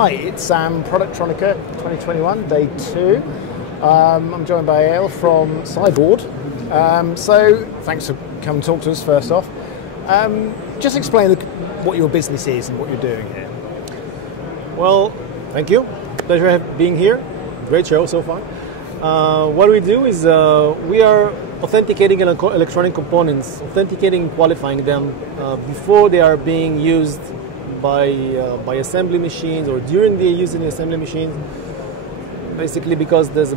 Hi, it's Productronica 2021, day 2. I'm joined by Eyal from Cybord. So thanks for coming to talk to us first off. Just explain what your business is and what you're doing here. Well, thank you. Pleasure being here. Great show so far. What we do is we are authenticating electronic components, authenticating and qualifying them before they are being used by assembly machines or during the use in the assembly machines. Basically, because there's a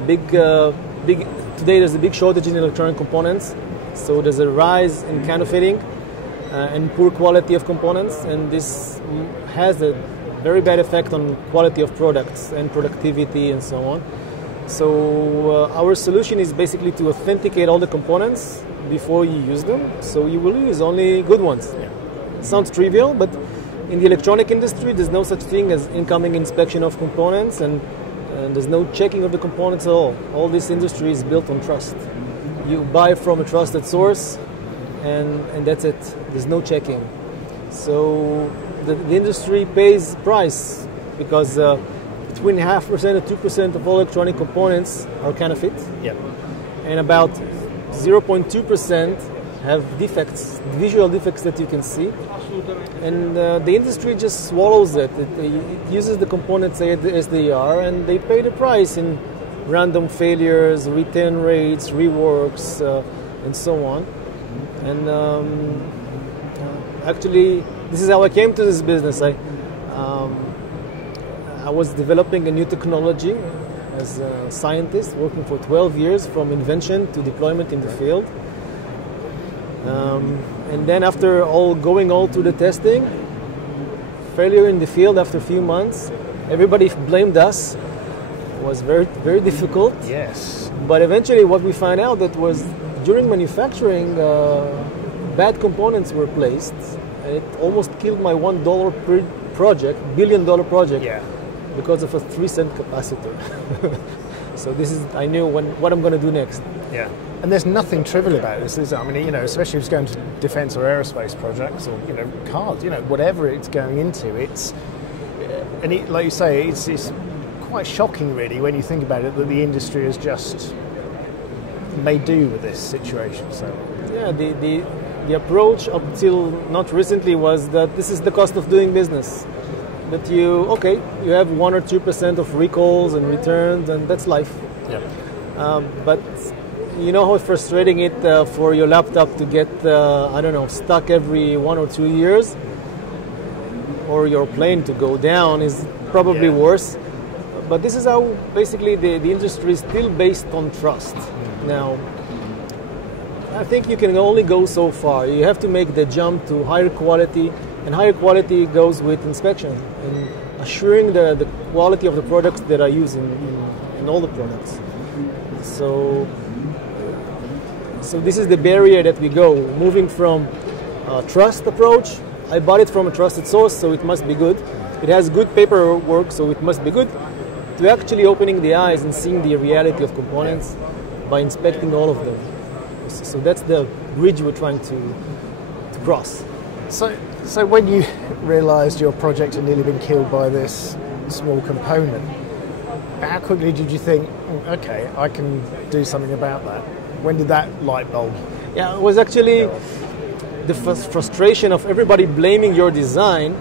today there's a big shortage in electronic components, so there's a rise in counterfeiting and poor quality of components, and this has a very bad effect on quality of products and productivity and so on. So our solution is basically to authenticate all the components before you use them, so you will use only good ones. Yeah. Sounds trivial, but in the electronic industry, there's no such thing as incoming inspection of components, and there's no checking of the components at all. All this industry is built on trust. You buy from a trusted source, and that's it. There's no checking. So the industry pays price because between 0.5% and 2% of all electronic components are counterfeit. Yep. And about 0.2% have defects, visual defects that you can see. And the industry just swallows it. It uses the components as they are, and they pay the price in random failures, return rates, reworks, and so on. And actually, this is how I came to this business. I was developing a new technology as a scientist, working for 12 years from invention to deployment in the field. And then after going all through the testing, failure in the field after a few months, everybody blamed us. It was very, very difficult. Yes. But eventually what we found out that was during manufacturing, bad components were placed. And it almost killed my $1 per project, billion-dollar project. Yeah. Because of a 3-cent capacitor. So I knew what I'm going to do next. Yeah. And there's nothing trivial about this, is there? I mean, especially if it's going to defence or aerospace projects or, cars, whatever it's going into, like you say, it's quite shocking really when you think about it that the industry has just made do with this situation. So yeah, the approach up till not recently was that this is the cost of doing business. That you have 1 or 2% of recalls and returns, and that's life. Yeah. But you know how frustrating it for your laptop to get stuck every 1 or 2 years, or your plane to go down is probably worse. But this is how basically the industry is still based on trust. Now, I think you can only go so far. You have to make the jump to higher quality. And higher quality goes with inspection and assuring the quality of the products that I use in all the products. So this is the barrier that we go, moving from a trust approach. I bought it from a trusted source, so it must be good. It has good paperwork, so it must be good. To actually opening the eyes and seeing the reality of components by inspecting all of them. So that's the bridge we're trying to cross. So when you realised your project had nearly been killed by this small component, how quickly did you think, okay, I can do something about that? When did that light bulb? Yeah, it was actually the frustration of everybody blaming your design,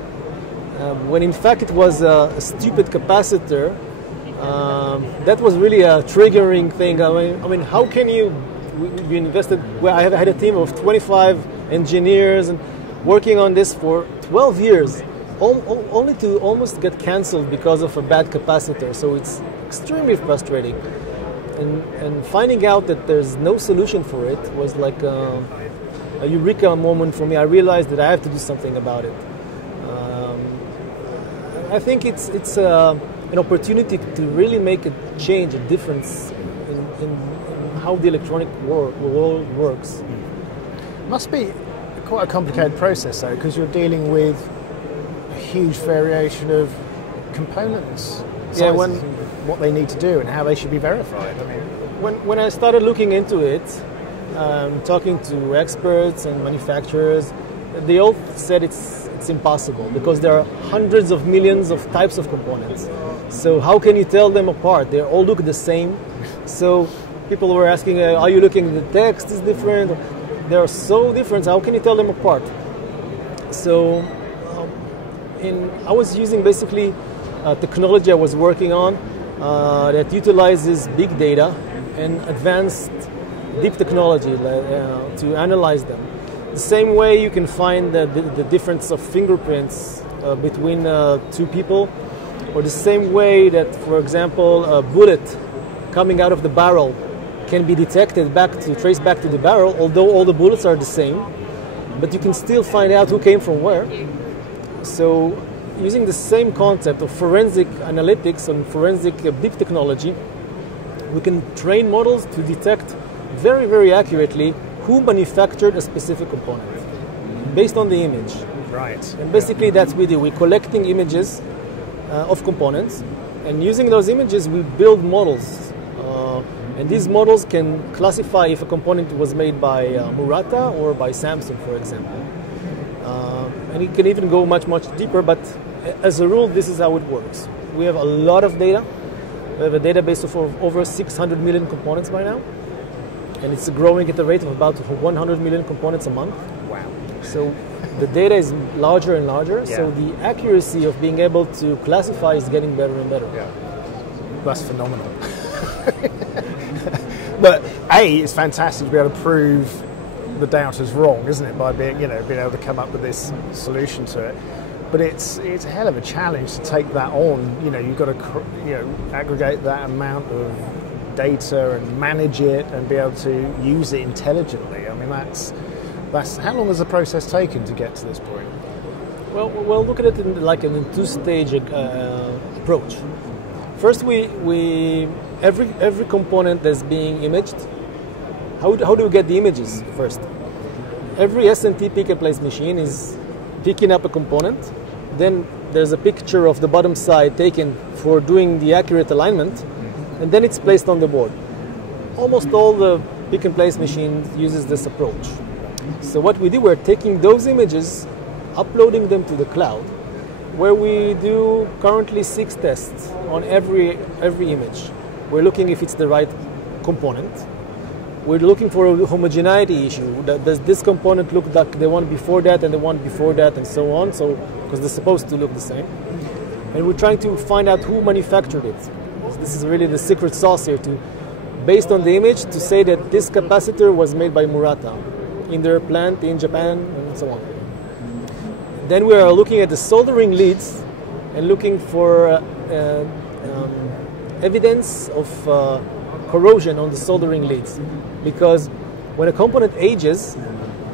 when in fact it was a stupid capacitor. That was really a triggering thing. I mean, how can you invested? Well, I had a team of 25 engineers and working on this for 12 years, only to almost get cancelled because of a bad capacitor. So it's extremely frustrating. And finding out that there's no solution for it was like a eureka moment for me. I realized that I have to do something about it. I think it's an opportunity to really make a change, a difference in how the electronic world works. Must be quite a complicated process though, because you're dealing with a huge variation of components, sizes, what they need to do and how they should be verified. I mean, when I started looking into it, talking to experts and manufacturers, they all said it's it's impossible because there are hundreds of millions of types of components. So how can you tell them apart? They all look the same. So people were asking, are you looking, the text is different? They are so different, how can you tell them apart? So I was using basically technology I was working on that utilizes big data and advanced deep technology to analyze them. The same way you can find the difference of fingerprints between two people, or the same way that, for example, a bullet coming out of the barrel can be detected traced back to the barrel, although all the bullets are the same, but you can still find out who came from where. So using the same concept of forensic analytics and forensic deep technology, we can train models to detect very, very accurately who manufactured a specific component based on the image. Right. And basically that's what we do. We're collecting images of components, and using those images we build models. And these models can classify if a component was made by Murata or by Samsung, for example. And it can even go much, much deeper, but as a rule, this is how it works. We have a lot of data. We have a database of over 600 million components by now, and it's growing at a rate of about 100 million components a month. Wow. So the data is larger and larger, Yeah. so the accuracy of being able to classify is getting better and better. Yeah. That's phenomenal. But it's fantastic to be able to prove the doubters wrong, isn't it? By being able to come up with this solution to it. But it's a hell of a challenge to take that on. You've got to aggregate that amount of data and manage it and be able to use it intelligently. I mean, that's how long has the process taken to get to this point? Well, look at it in a two-stage approach. First, every component that's being imaged, how do we get the images first? Every S&T pick-and-place machine is picking up a component. Then there's a picture of the bottom side taken for doing the accurate alignment, and then it's placed on the board. Almost all the pick-and-place machines uses this approach. So what we do, we're taking those images, uploading them to the cloud, where we do currently 6 tests on every image. We're looking if it's the right component. We're looking for a homogeneity issue. Does this component look like the one before that and the one before that and so on? So, because they're supposed to look the same. And we're trying to find out who manufactured it. So this is really the secret sauce here, based on the image, to say that this capacitor was made by Murata in their plant in Japan and so on. Then we are looking at the soldering leads and looking for evidence of corrosion on the soldering leads, because when a component ages,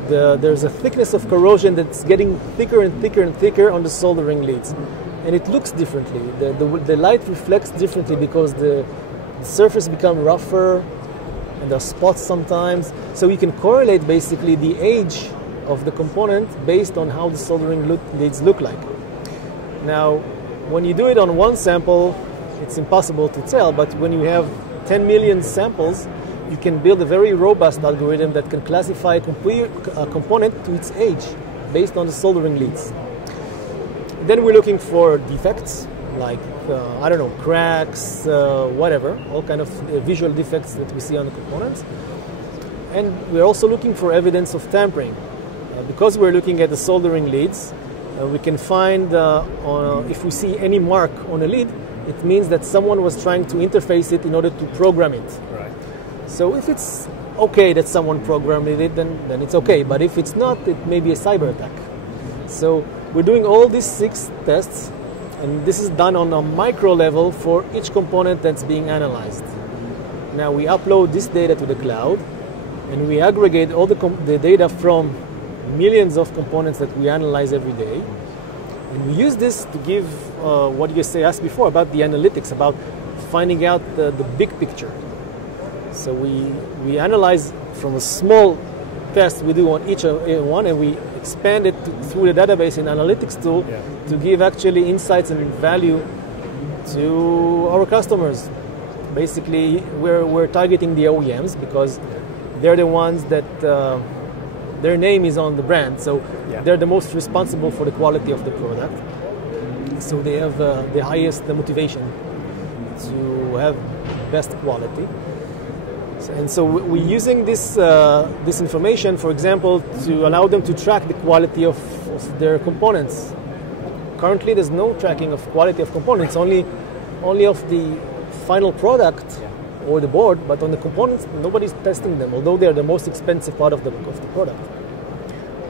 there's a thickness of corrosion that's getting thicker and thicker and thicker on the soldering leads, and it looks differently. The light reflects differently because the surface becomes rougher and there are spots sometimes. So you can correlate basically the age of the component based on how the soldering leads look like. Now, when you do it on one sample, it's impossible to tell, but when you have 10 million samples, you can build a very robust algorithm that can classify a component to its age based on the soldering leads. Then we're looking for defects, like, cracks, whatever, all kind of visual defects that we see on the components. And we're also looking for evidence of tampering. Because we're looking at the soldering leads, we can find, if we see any mark on a lead, it means that someone was trying to interface it in order to program it. Right. So if it's okay that someone programmed it, then it's okay. But if it's not, it may be a cyber attack. So we're doing all these 6 tests, and this is done on a micro level for each component that's being analyzed. Now we upload this data to the cloud, and we aggregate all the data from millions of components that we analyze every day. And we use this to give what you asked before about the analytics, about finding out the big picture. So we analyze from a small test we do on each one, and we expand it through the database and analytics tool to give actually insights and value to our customers. Basically, we're targeting the OEMs because they're the ones that their name is on the brand, so Yeah. they're the most responsible for the quality of the product. So they have the highest motivation to have best quality. And so we're using this information, for example, to allow them to track the quality of their components. Currently, there's no tracking of quality of components, only of the final product or the board, but on the components, nobody's testing them, although they're the most expensive part of the product.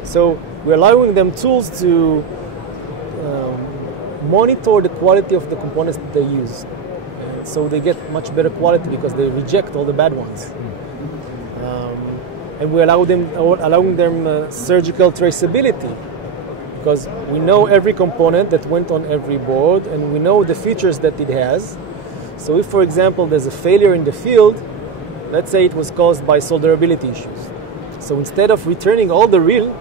So we're allowing them tools to monitor the quality of the components that they use. So they get much better quality because they reject all the bad ones. And we allowing them surgical traceability, because we know every component that went on every board and we know the features that it has. So if, for example, there's a failure in the field, let's say it was caused by solderability issues. So instead of returning all the reel,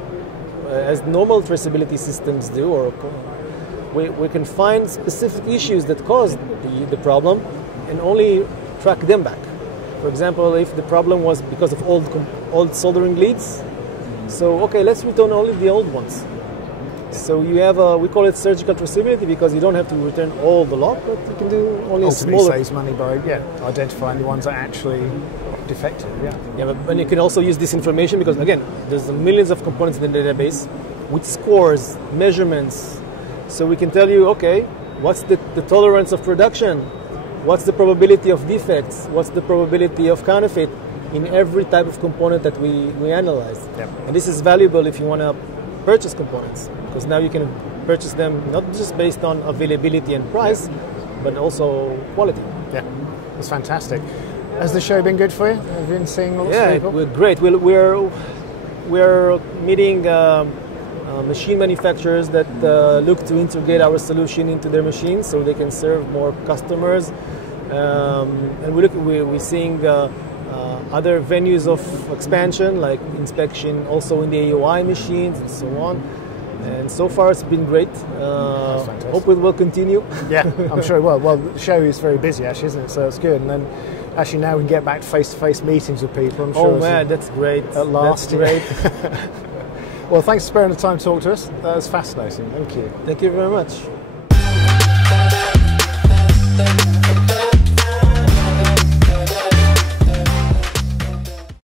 as normal traceability systems do, or we can find specific issues that caused the problem and only track them back. For example, if the problem was because of old soldering leads, so okay, let's return only the old ones. So you have we call it surgical traceability because you don't have to return all the lot, but you can do only a Ultimately smaller. saves money by identifying the ones that are actually defective. Yeah, but you can also use this information because again, there's millions of components in the database with scores, measurements. So we can tell you, okay, what's the tolerance of production? What's the probability of defects? What's the probability of counterfeit in every type of component that we analyze? Yep. And this is valuable if you want to purchase components, because now you can purchase them not just based on availability and price, but also quality. Yeah, it's fantastic. Has the show been good for you? Have you been seeing lots of Yeah, people? we're great. We're meeting machine manufacturers that look to integrate our solution into their machines so they can serve more customers. And we're seeing other venues of expansion, like inspection, also in the AOI machines and so on. And so far, it's been great. Hope it will continue. Yeah, I'm sure it will. Well, the show is very busy, actually, isn't it? So it's good. And then, actually, now we can get back to face-to-face meetings with people. I'm sure. Oh man, that's great. At last, that's great. Well, thanks for sparing the time to talk to us. That was fascinating. Thank you. Thank you very much.